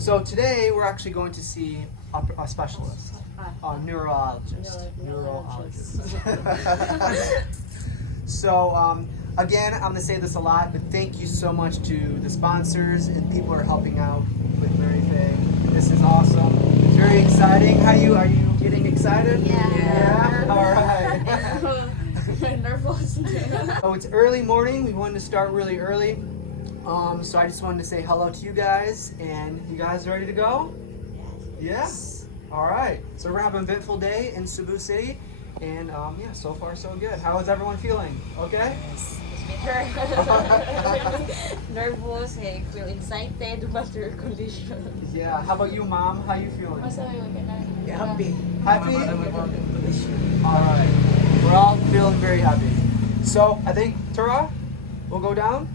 So today we're actually going to see a specialist, a neurologist. So again, I'm gonna say this a lot, but thank you so much to the sponsors and people who are helping out with everything. This is awesome. It's very exciting. Are you getting excited? Yeah. All right. Nervous. So it's early morning. We wanted to start really early. So I just wanted to say hello to you guys, and you guys ready to go? Yes. All right. So we're gonna have an eventful day in Cebu City, and yeah, so far so good. How is everyone feeling? Okay. Yes. Nervous. I feel excited about your condition. Yeah. How about you, Mom? How you feeling? Happy. Happy? All right. We're all feeling very happy. So I think Tura, we'll go down.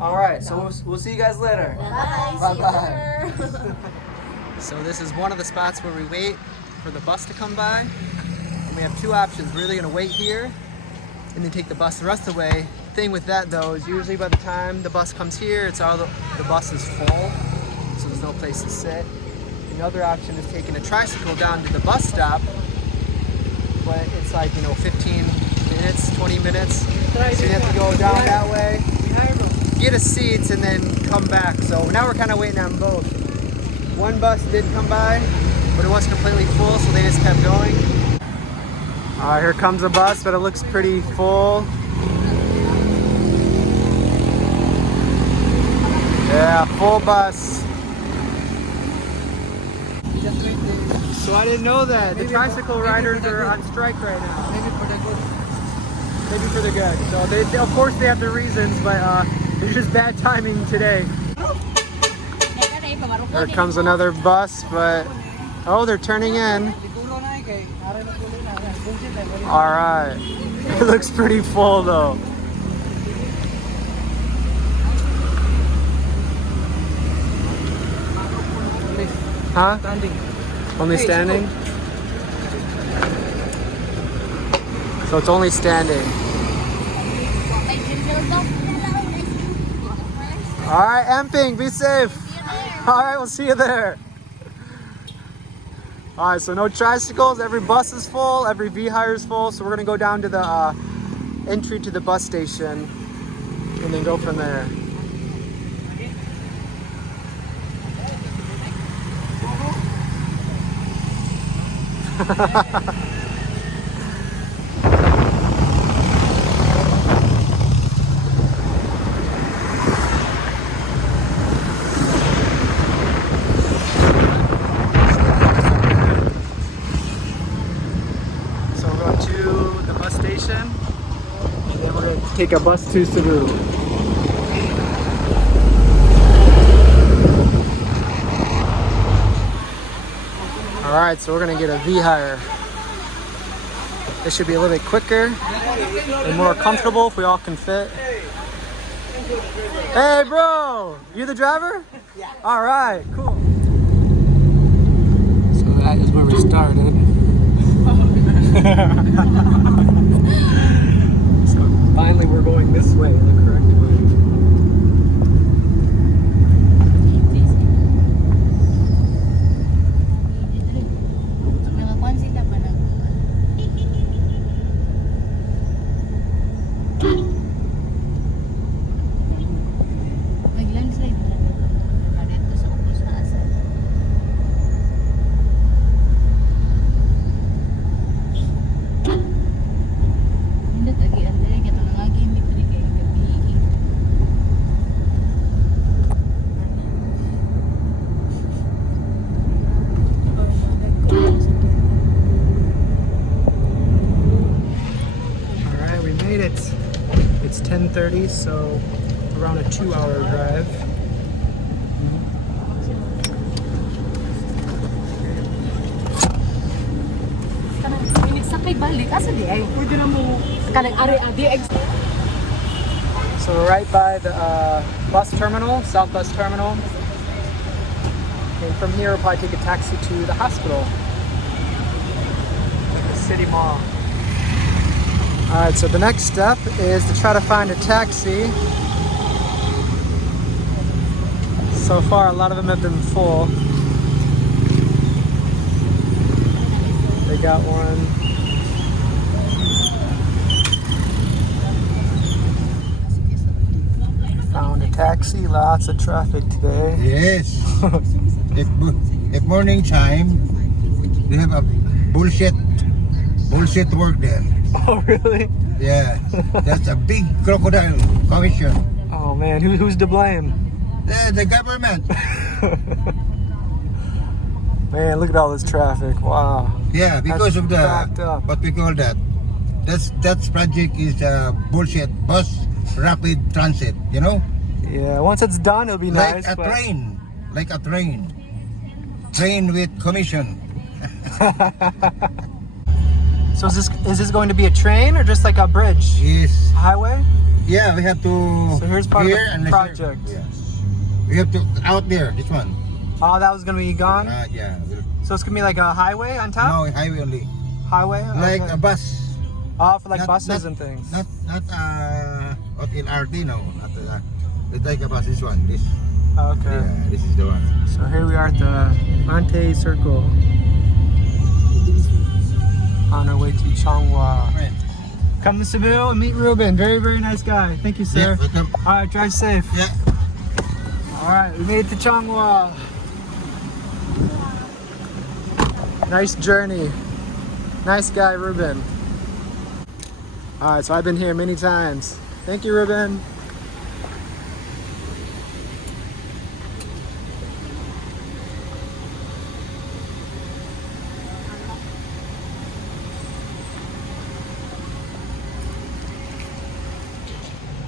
All right. So we'll see you guys later. Bye. Bye. So this is one of the spots where we wait for the bus to come by. And we have two options. We're either gonna wait here and then take the bus the rest of the way. Thing with that though is usually by the time the bus comes here, it's all the bus is full, so there's no place to sit. The other option is taking a tricycle down to the bus stop, but it's like 15 minutes, 20 minutes. So you have to go down that way, get a seat, and then come back. So now we're kind of waiting on both. One bus did come by, but it was completely full, so they just kept going. Here comes a bus, but it looks pretty full. Yeah, full bus. So I didn't know that. The tricycle riders are on strike right now. Maybe for the good. Maybe for the good. So they of course they have their reasons, but it's just bad timing today. There comes another bus, but oh, they're turning in. All right. It looks pretty full though. Huh? Standing. Only standing? So it's only standing. Alright, Emping, be safe. Alright, we'll see you there. Alright, so no tricycles, every bus is full, every V-Hire is full, so we're gonna go down to the entry to the bus station and then go from there. So we're going to the bus station, and then we're going to take a bus to Cebu. Alright, so we're going to get a V-Hire. This should be a little bit quicker and more comfortable if we all can fit. Hey bro, you the driver? Yeah. Alright, cool. So that is where we started. So finally we're going this way, the correct way. It's 10:30, so around a 2-hour drive. So we're right by the bus terminal, South Bus Terminal. And from here, we'll probably take a taxi to the hospital, the city mall. All right, so the next step is to try to find a taxi. So far, a lot of them have been full. got one. Found a taxi, lots of traffic today. Yes. At morning time, they have a bullshit work there. Oh, really? Yeah, that's a big crocodile commission. Oh man, who's to blame? The government. Man, look at all this traffic. Wow. Yeah, because That's of the backed up. what we call that. That project is bullshit bus rapid transit. You know, Yeah, once it's done, it'll be like nice. a but- train, like a train with commission. So is this going to be a train or just like a bridge? Yes. A highway? Yeah, we have to. So here's part of here the and project. Yeah. We have to out there. This one. Oh, that was gonna be gone? Yeah. So it's gonna be like a highway on top? No, highway only. Highway? Like Okay. a bus. Oh, for like Not- buses not- and things. Not what in RT, no. Not it's like a bus. This one. This. Okay. Yeah, this is the one. So here we are at the Monte Circle. On our way to Changhua. Right. Come to Cebu and meet Ruben. Very, very nice guy. Thank you, sir. Yeah, welcome. Alright, drive safe. Yeah. Alright, we made it to Changhua. Nice journey. Nice guy, Ruben. Alright, so I've been here many times. Thank you, Ruben.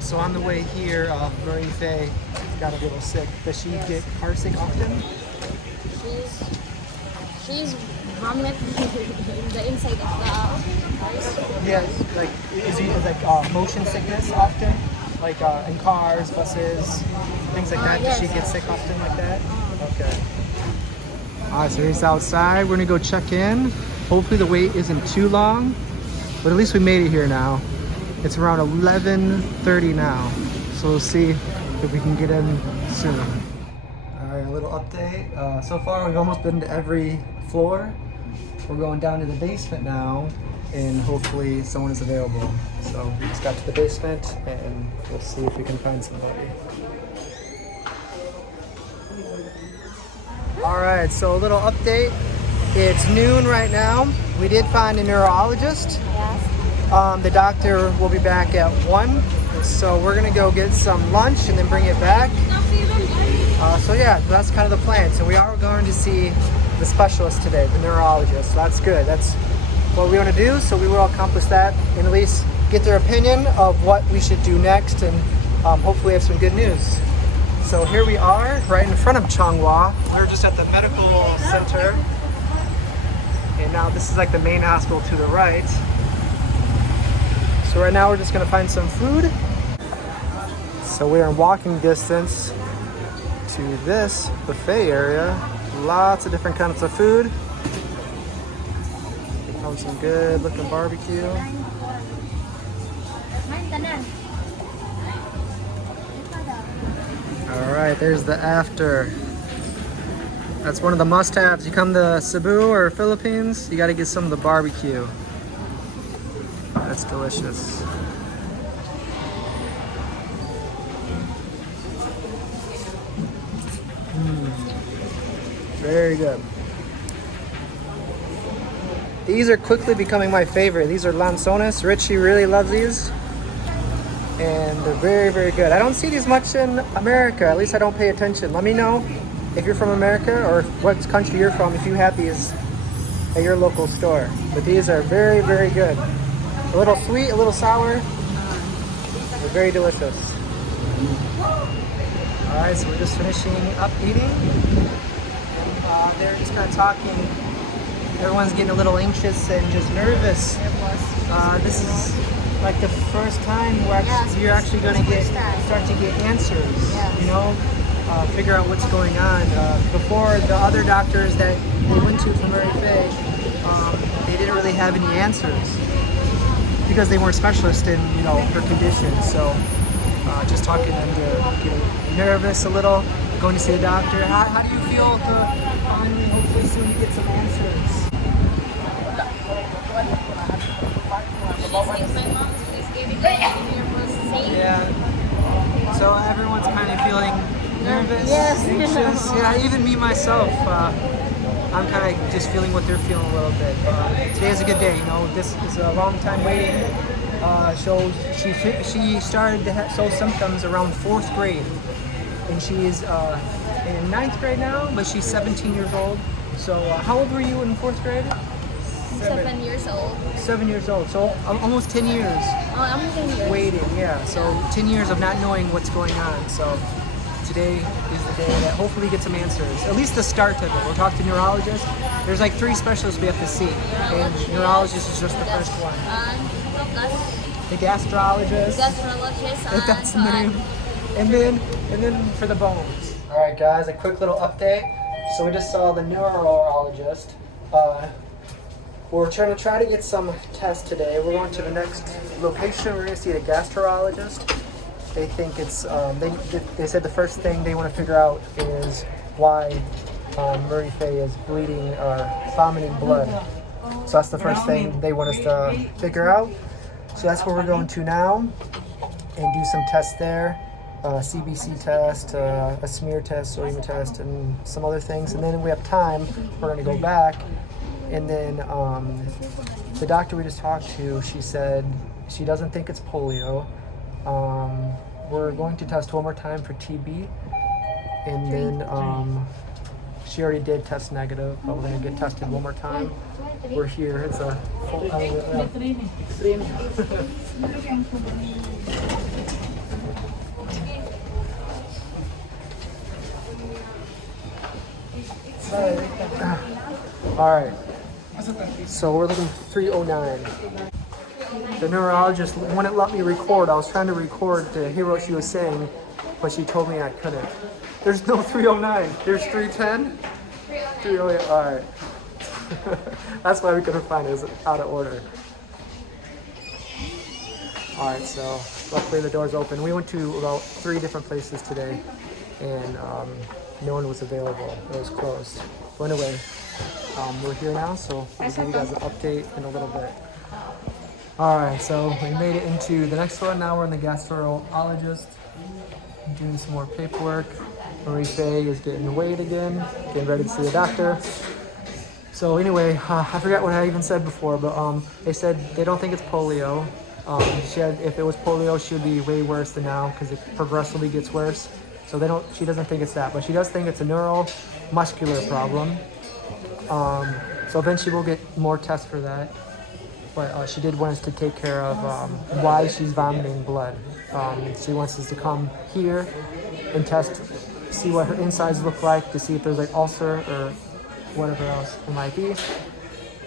So on the way here, Marie Faye got a little sick. Does she get car sick often? She's vomit in the inside of the house. Yes. Like, is like motion sickness often? Like in cars, buses, things like that? Does she Yes. get sick often like that? Okay. Alright, so he's outside. We're gonna go check in. Hopefully the wait isn't too long, but at least we made it here now. It's around 11:30 now, so we'll see if we can get in soon. Alright, a little update. So far we've almost been to every floor. We're going down to the basement now, and hopefully someone is available. So we just got to the basement, and we'll see if we can find somebody. Alright, so a little update. It's noon right now. We did find a neurologist. Yes. The doctor will be back at 1, so we're gonna go get some lunch and then bring it back. So yeah, that's kind of the plan. So we are going to see the specialist today, the neurologist. So that's good. That's what we want to do. So we will accomplish that and at least get their opinion of what we should do next, and hopefully have some good news. So here we are, right in front of Changhua. We're just at the medical center, and now this is like the main hospital to the right. So right now we're just gonna find some food. So we're in walking distance to this buffet area. Lots of different kinds of food. Found some good looking barbecue. All right, there's the after. That's one of the must-haves. You come to Cebu or Philippines, you gotta get some of the barbecue. That's delicious. Very good. These are quickly becoming my favorite. These are lanzones. Richie really loves these. And they're very, very good. I don't see these much in America. At least I don't pay attention. Let me know if you're from America or what country you're from, if you have these at your local store. But these are very, very good. A little sweet, a little sour. They're very delicious. All right, so we're just finishing up eating. And they're just kind of talking. Everyone's getting a little anxious and just nervous. This is like the first time you're actually going to start to get answers. You know, figure out what's going on. Before, the other doctors that they went to for Mary Faye, they didn't really have any answers because they weren't specialists in, you know, her condition. So just talking to them to get nervous a little, going to see the doctor. How do you feel to finally, hopefully soon, get some answers? My mom is giving me safe. Yeah. So everyone's kind of feeling nervous, Yes. anxious. Yeah, even me myself. I'm kind of just feeling what they're feeling a little bit. Today is a good day. You know, this is a long time waiting. So she started to show symptoms around 4th grade, and she's in 9th grade now, but she's 17 years old. So how old were you in 4th grade? 7 years old. 7 years old. So almost 10 years Oh, I'm 10 years. waiting. Yeah. So 10 years of not knowing what's going on. So today is the day that hopefully get some answers. At least the start of it. We'll talk to neurologists. There's like 3 specialists we have to see, and neurologist is just the first one. The gastrologist. Gastrologist. If that's the name. And then for the bones. All right, guys, a quick little update. So we just saw the neurologist. We're trying to get some tests today. We're going to the next location. We're going to see the gastrologist. They think it's they said the first thing they want to figure out is why Murray Faye is bleeding or vomiting blood. So that's the first thing they want us to figure out. So that's where we're going to now and do some tests there. CBC test, a smear test, sodium test, and some other things. And then if we have time, we're going to go back. And then the doctor we just talked to, she said she doesn't think it's polio. We're going to test one more time for TB. And then she already did test negative, but we're going to get tested one more time. We're here. It's a full All right. So we're looking for 309. The neurologist wouldn't let me record. I was trying to record to hear what she was saying, but she told me I couldn't. There's no 309. There's 310. 308. All right. That's why we couldn't find it. It was out of order. All right. So luckily the door's open. We went to about 3 different places today, and no one was available. It was closed. But anyway, we're here now, so I'll give you guys an update in a little bit. All right, so we made it into the next one. Now we're in the gastrologist, doing some more paperwork. Murray Faye is getting weighed again, getting ready to see the doctor. So anyway, I forgot what I even said before, but they said they don't think it's polio. If it was polio, she would be way worse than now because it progressively gets worse. So she doesn't think it's that, but she does think it's a neuromuscular problem. So eventually we'll get more tests for that. But she did want us to take care of why she's vomiting blood. She wants us to come here and test, see what her insides look like, to see if there's like ulcer or whatever else it might be.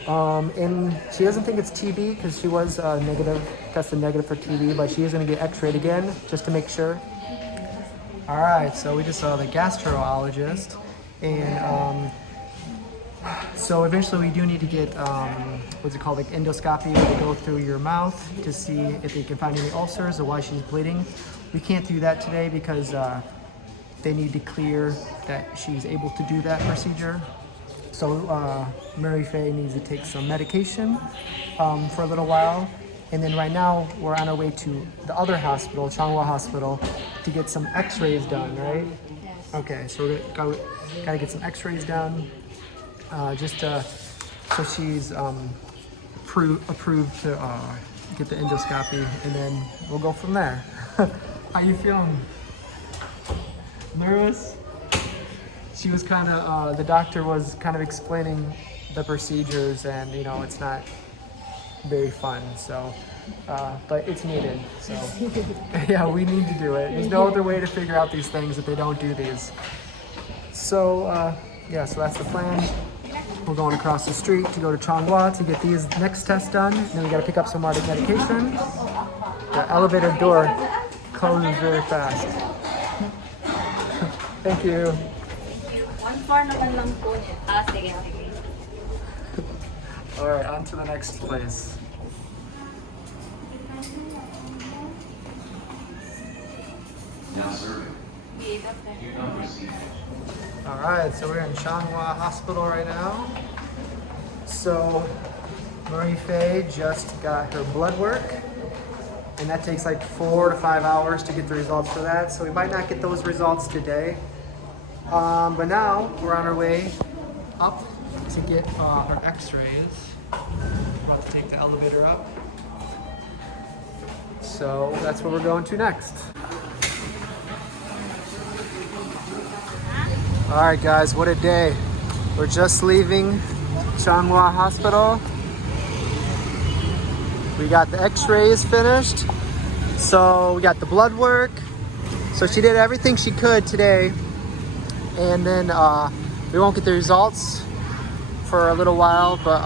And she doesn't think it's TB because she was tested negative for TB, but she is going to get x-rayed again just to make sure. All right, so we just saw the gastrologist, and so eventually we do need to get what's it called, like endoscopy, where they go through your mouth to see if they can find any ulcers or why she's bleeding. We can't do that today because they need to clear that she's able to do that procedure. So Murray Faye needs to take some medication for a little while. And then right now we're on our way to the other hospital, Changhua Hospital, to get some x-rays done, right? Yes. Okay, so we gotta get some x-rays done, so she's approved to get the endoscopy, and then we'll go from there. How you feeling? Nervous? She was kind of, the doctor was kind of explaining the procedures, and it's not very fun, so but it's needed, so yeah, we need to do it. There's no other way to figure out these things if they don't do these. So yeah, so that's the plan. We're going across the street to go to Changhua to get these next tests done, and then we got to pick up some more medication. The elevator door closes very fast. Thank you. One floor naman lang po niya. Sige. All right, on to the next place. All right, so we're in Changhua Hospital right now. So Marie Faye just got her blood work, and that takes like 4 to 5 hours to get the results for that. So we might not get those results today. But now we're on our way up to get her x-rays. We're about to take the elevator up. So that's where we're going to next. All right, guys, what a day. We're just leaving Changhua Hospital. We got the x-rays finished. So we got the blood work. So she did everything she could today. And then we won't get the results for a little while, but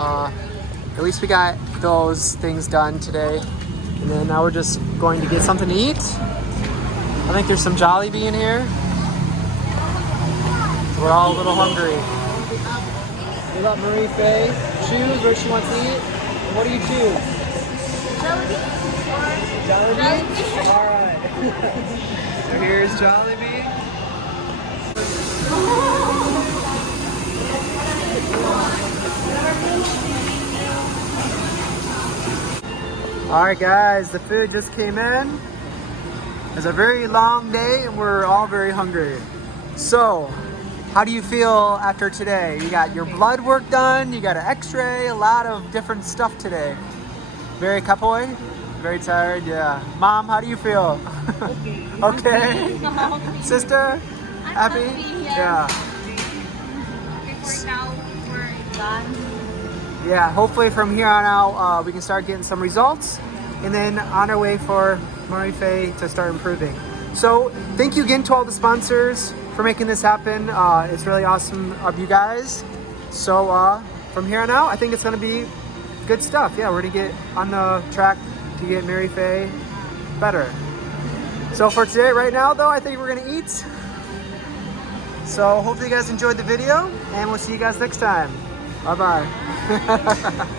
at least we got those things done today. And then now we're just going to get something to eat. I think there's some Jollibee in here. So we're all a little hungry. We let Marie Faye choose where she wants to eat. And what do you choose? Jollibee? All right. So here's Jollibee. All right, guys, the food just came in. It's a very long day and we're all very hungry. So, how do you feel after today? You got your blood work done, you got an x-ray, a lot of different stuff today. Very kapoy? Very tired, yeah. Mom, how do you feel? Okay. Okay. Sister, happy? Yeah. For now, we're done. Yeah, hopefully from here on out, we can start getting some results and then on our way for Marie Faye to start improving. So thank you again to all the sponsors for making this happen. It's really awesome of you guys. So from here on out, I think it's gonna be good stuff. Yeah, we're gonna get on the track to get Marie Faye better. So for today, right now though, I think we're gonna eat. So hopefully you guys enjoyed the video and we'll see you guys next time. Bye-bye.